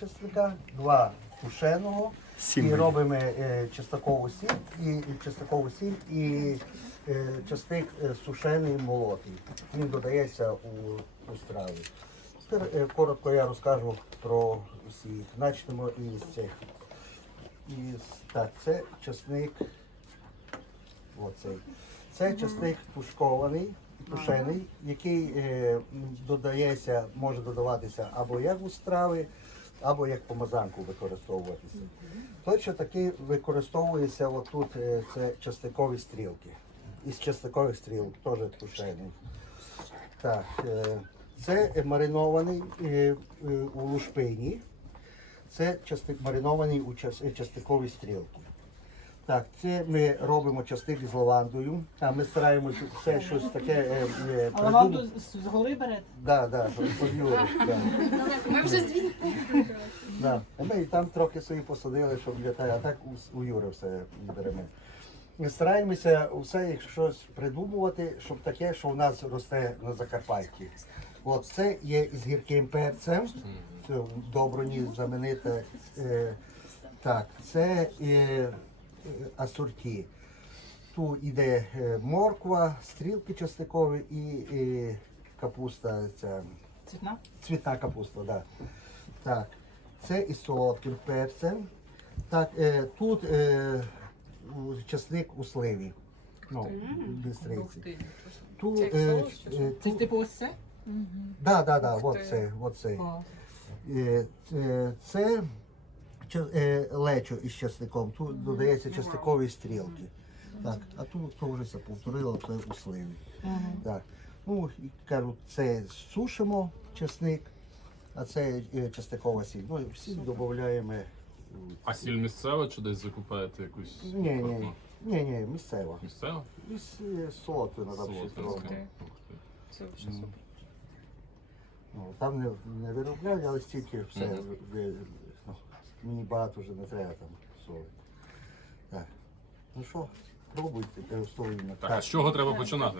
чесника, два тушеного. Сім. І робимо е, чеснокову сіль і, і чеснокову сіль і е, чесник е, сушений молотий. Він додається у, у страві. Тепер е, коротко я розкажу про всі. Почнемо із цих. Із, так, це чесник. Оцей. Це чесник тушкований, тушений, який е, додається, може додаватися або як у страви, або як помазанку використовуватися. Точно таки використовується отут, е, це частикові стрілки. Із частикових стрілок теж тушений. Так, е, це маринований е, у лушпині. Це частик маринований у час- е, стрілки. Так, це ми робимо часник з лавандою, а ми стараємося все щось таке е, е, вам придумати. з з гори берете? Да, да, по Юрі, да. Ми вже звідти. Да. А Ми і там трохи свої посадили, щоб для те, а так у, у Юри все беремо. Ми стараємося все як щось придумувати, щоб таке, що у нас росте на Закарпатті. От це є з гірким перцем, це в Доброні знамените. Е, так, це е, асорті. Тут іде е, морква, стрілки частикові і, е, капуста. Ця, Цвітна? Цвітна капуста, да. так. Це із солодким перцем. Так, е, тут е, часник у сливі. Ну, бистриці. Тут, Це як е, е, Це тут- типу ось це? да, да, да, от це, це. Лечо із часником. Тут додається часникові стрілки. Так, а тут хто вже це повторило, це у сливі. Так. Ну, і кажуть, це сушимо чесник, а це е, чесникова сіль. Ну, і сіль додаємо. А сіль місцева чи десь закупаєте якусь? Ні, ні, ні, ні, місцева. Місцева? Із е, солодкою треба ти. Це вже супер. Ну, там не, не виробляють, але стільки все. Ви- ну, мені багато вже не треба там соли. Так. Ну що, пробуйте, перестовуємо. Так, а з чого треба починати?